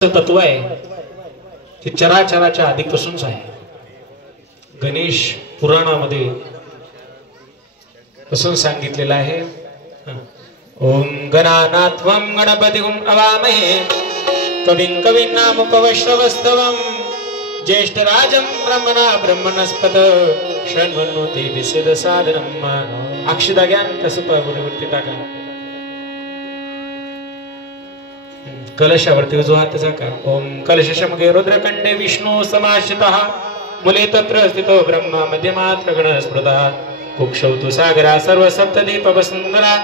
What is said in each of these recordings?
तत्व आहे ते चराचराच्या आधीपासूनच आहे. गणेश पुराणामध्ये असं सांगितलेलं आहे, ओम गणानात्वं गणपतिं अवामहे कविं कवीनामुपवश्रवस्तवं ज्येष्ठराजं ब्रह्मणा ब्रह्मणस्पत षण्मन्नोति विसिद साधनम्. अक्षदा ज्ञान कसं पावडवरती टाका. कलशावरती उजवा हात झाका. ओम कलशशमध्ये रुद्रकंडे विष्णू समाश्रितः मुले तत्र स्थितो ब्रह्मा मध्यमात्र गण स्मृतः कुक्षौ तु सागरा सर्व सप्तदीप वसुंधरा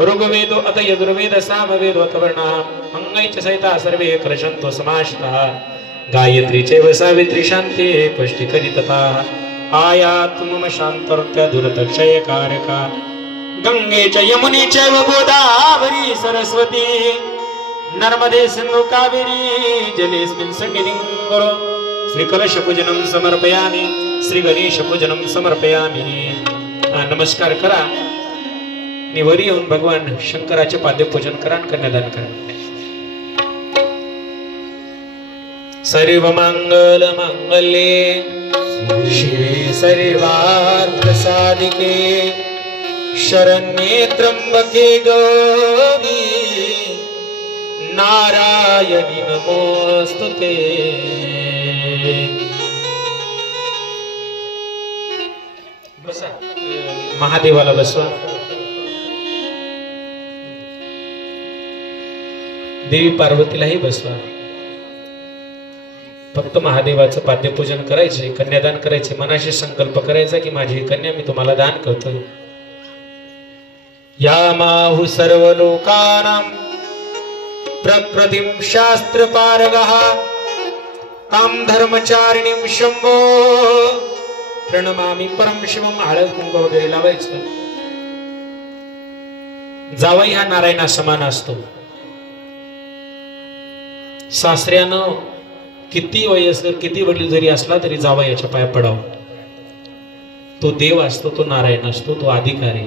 ऋग्वेदो अथ यजुर्वेद सामवेदो अथवर्णः अंगैश्च सहिता सर्वे कलशन्तो समाश्रितः गायत्री चैव सावित्री शान्ति पुष्टिकरी तथा आयातु मम शान्तर्त्य दुरतक्षयकारका गंगे च यमुने चैव गोदावरी सरस्वती नर्मदे सिंधु कावेरी जलेस्मिन् सन्निधिं कुरु. श्री कलश पूजनम समर्पयामि. श्री गणेश पूजनम समर्पयामि. नमस्कार करा आणि वरी येऊन भगवान शंकराचे पाद्यपूजन करा आणि कन्यादान करा. सर्व मंगल मंगल्ये शिवे सर्वार्थ साधिके शरण्ये त्र्यंबके गौरी नारायणी नमोस्तुते. बसा महादेवाला बसवा. देवी पार्वतीलाही बसवा. फक्त महादेवाचं पाद्यपूजन करायचे, कन्यादान करायचे, मनाशी संकल्प करायचा की माझी ही कन्या मी तुम्हाला दान करतो. यामाहु सर्व लोकानां प्रकृतिं शास्त्र पारगः तां धर्मचारिणीं शंभो प्रणमामि परम शिवम. हळद कुंकू वगैरे लावायचं. जावई हा नारायणा समान असतो. सासऱ्यानं किती वयस्कर किती वडील जरी असला तरी जावयाच्या पाया पडावं. तो देव असतो, तो नारायण असतो, तो अधिकारी.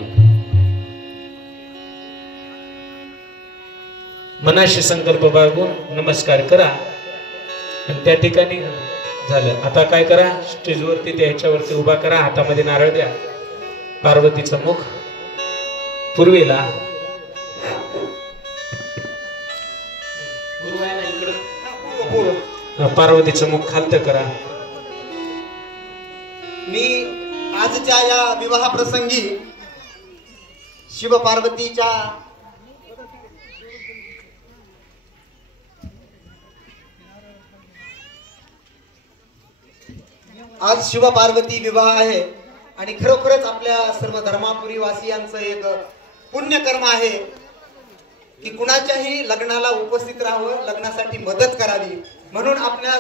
मनाशी संकल्प बाळगून नमस्कार करा आणि त्या ठिकाणी झालं. आता काय करा, स्टेजवरती त्या ह्याच्यावरती उभा करा, हातामध्ये नारळ द्या. पार्वतीचं मुख पूर्वेला, पार्वतीचं मुख खालत करा. मी आजच्या या विवाह प्रसंगी शिव पार्वतीच्या आज शिव पार्वती विवाह आहे आणि खरोखरच आपल्या सर्व धर्मापुरी वासियांचं एक पुण्यकर्म आहे की कुणाच्याही लग्नाला उपस्थित राहावं, लग्नासाठी मदत करावी. म्हणून आपल्या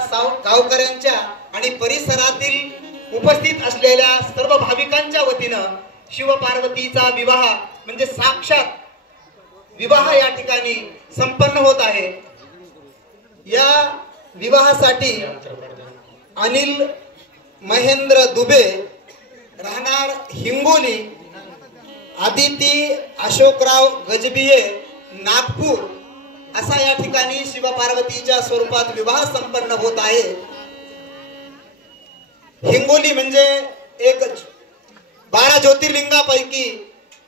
गावकऱ्यांच्या आणि परिसरातील उपस्थित असलेल्या सर्व भाविकांच्या वतीनं शिव पार्वतीचा विवाह म्हणजे साक्षात विवाह या ठिकाणी संपन्न होत आहे. या विवाहासाठी अनिल महेंद्र दुबे राहणार हिंगोली, आदिती अशोकराव गजबिये नागपूर असा या ठिकाणी शिव पार्वतीच्या स्वरूपात विवाह संपन्न होत आहे. हिंगोली म्हणजे एक 12 ज्योतिर्लिंगापैकी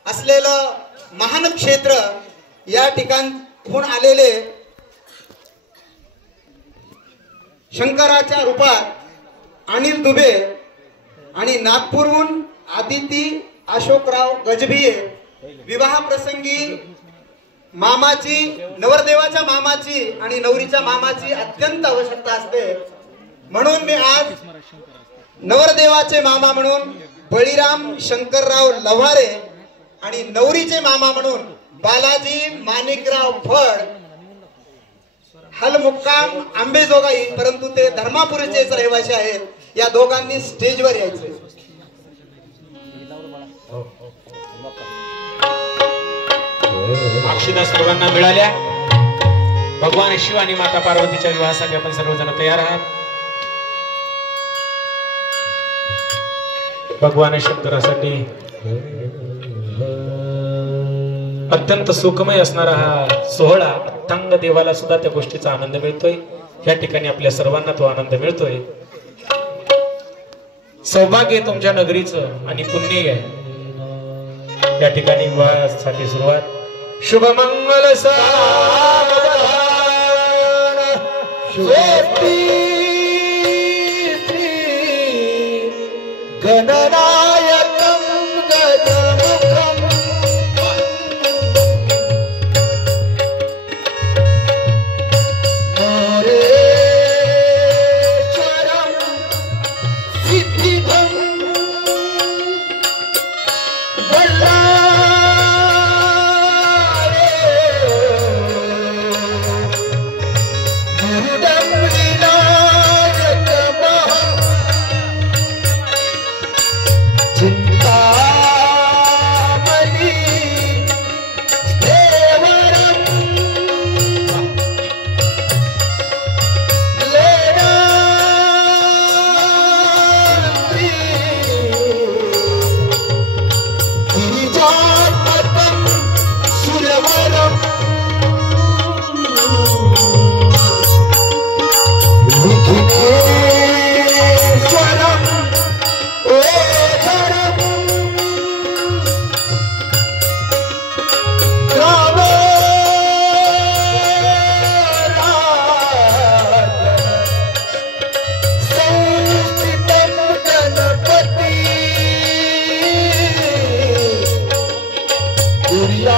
असलेलं महान क्षेत्र. या ठिकाणहून आलेले शंकराच्या रूपात अनिल दुबे आणि नागपूरहून आदिती अशोकराव गजबिये विवाह प्रसंगी मामाची, नवरदेवाच्या मामाची आणि नवरीच्या मामाची अत्यंत आवश्यकता असते. म्हणून मी आज नवरदेवाचे मामा म्हणून बळीराम शंकरराव लव्हारे आणि नवरीचे मामा म्हणून बालाजी माणिकराव फड हलमुक्काम आंबेजोगाई, परंतु ते धर्मापुरीचे रहिवासी आहेत, या दोघांनी स्टेजवर यायचे. अक्षदा सर्वांना मिळाल्या. भगवान शिव आणि माता पार्वतीच्या विवाहासाठी आपण सर्वजण तयार आहात. भगवान शंकरासाठी अत्यंत सुखमय असणारा हा सोहळा, अथांग देवाला सुद्धा त्या गोष्टीचा आनंद मिळतोय. या ठिकाणी आपल्या सर्वांना तो आनंद मिळतोय. सौभाग्य तुमच्या नगरीचं आणि पुण्य आहे. या ठिकाणी विवाहासाठी सुरुवात. शुभमंगल सावधान, स्वस्ति.